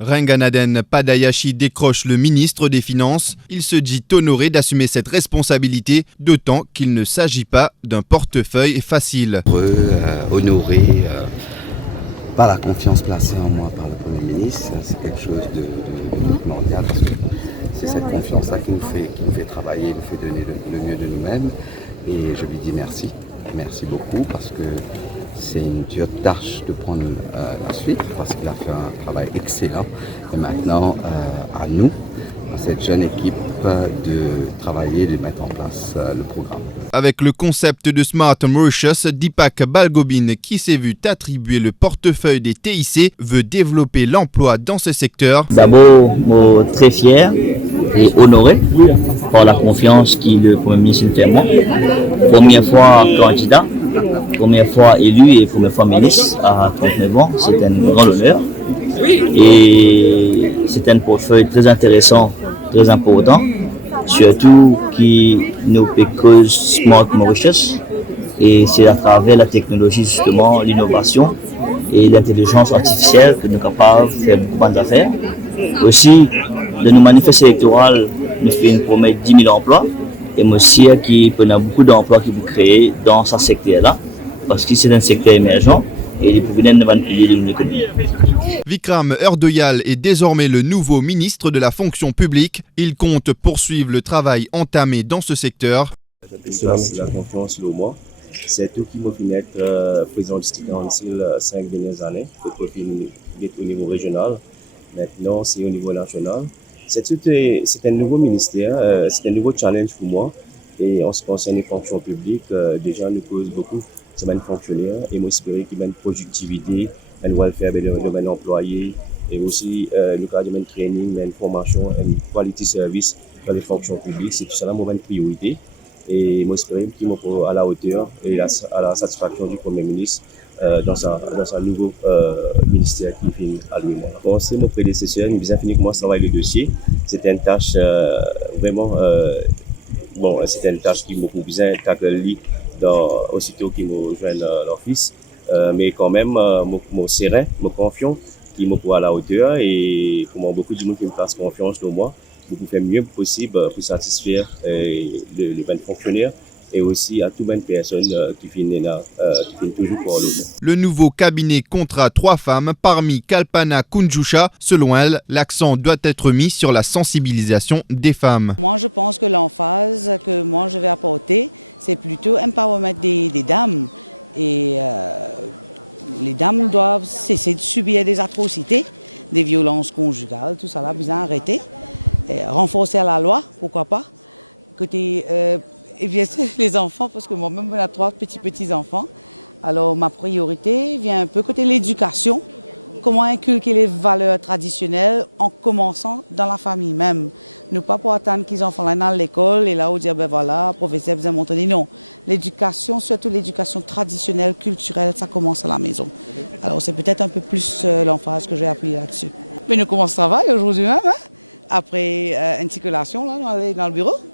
Ranganaden Padayashi décroche le ministre des Finances. Il se dit honoré d'assumer cette responsabilité, d'autant qu'il ne s'agit pas d'un portefeuille facile. Honoré par la confiance placée en moi par le Premier ministre, c'est quelque chose de primordial parce que c'est cette confiance-là qui nous fait travailler, nous fait donner le mieux de nous-mêmes. Et je lui dis merci, merci beaucoup parce que c'est une dure tâche de prendre la suite parce qu'il a fait un travail excellent. Et maintenant, à nous, à cette jeune équipe, de travailler, de mettre en place le programme. Avec le concept de Smart Mauritius, Deepak Balgobin, qui s'est vu attribuer le portefeuille des TIC, veut développer l'emploi dans ce secteur. D'abord, très fier et honoré par la confiance que le Premier ministre me fait moi. Première fois candidat, première fois élu et première fois ministre à 39 ans, c'est un grand honneur. Et c'est un portefeuille très intéressant, très important, surtout qui nous cause Smart Mauritius. Et c'est à travers la technologie, justement, l'innovation et l'intelligence artificielle que nous sommes capables de faire beaucoup d'affaires. Aussi, de nos manifestes électoraux, nous fait une promesse de 10 000 emplois. Et moi aussi, qui peut y avoir beaucoup d'emplois qui vont créer dans ce secteur-là, parce que c'est un secteur émergent et il peut venir de piliers de l'économie. Vikram Erdoyal est désormais le nouveau ministre de la fonction publique. Il compte poursuivre le travail entamé dans ce secteur. La confiance, le mois. C'est tout qui m'a fait être président du District Council 5 dernières années. Le profil est au niveau régional. Maintenant, c'est au niveau national. C'est un nouveau ministère, c'est un nouveau challenge pour moi. Et en ce qui concerne les fonctions publiques, déjà, nous cause beaucoup de domaine fonctionnaire. Et moi, j'espère qu'il y a une productivité, un welfare de domaine employé, et aussi le cas de training, une formation, une quality service dans les fonctions publiques. C'est tout ça la priorité. Et moi, j'espère qu'il est à la hauteur et à la satisfaction du Premier ministre dans sa nouveau ministère qui vient à lui. C'est mon prédécesseur, il a fini comment travailler le dossier. C'était une tâche vraiment c'était une tâche qui m'a bien tackler aussitôt qu'il m'a joint l'office. Mais quand même, je suis serein, je suis confiant qu'il m'a à la hauteur et comment beaucoup de gens qui me placent confiance dans moi. Je peux faire mieux possible pour satisfaire le bon fonctionnaire et aussi à toute bonne personne qui viennent toujours pour le. Le nouveau cabinet comptera 3 femmes parmi Kalpana Kunjusha. Selon elle, l'accent doit être mis sur la sensibilisation des femmes. Moi, je pense que l'emphase que moi je vais apporter, c'est plutôt empowerment des dames. Et les dames doivent cesser de subir des atrocités, des violences conjugales, tout ça là, bien arrêter. Renforcer la loi, pourquoi pas. Côté et bien sûr les enfants, parce que moi-même j'ai 3 petits-enfants. Alors ma priorité vient un peu côté l'éducation. Comment inculquer les valeurs traditionnelles en commençant dans la famille même. Ne pas pour attendre qu'ils enfants là dans l'école et là où dire ben voilà, professeur vous a montré. Non, l'éducation, surtout l'éducation traditionnelle, culturelle, ça commence à la maison. Alors c'est peut-être un peu plus l'emphase que je vais appuyer là-dessus. Mais nous commençons le travail aujourd'hui même, hein, après une circulation là dans le bureau.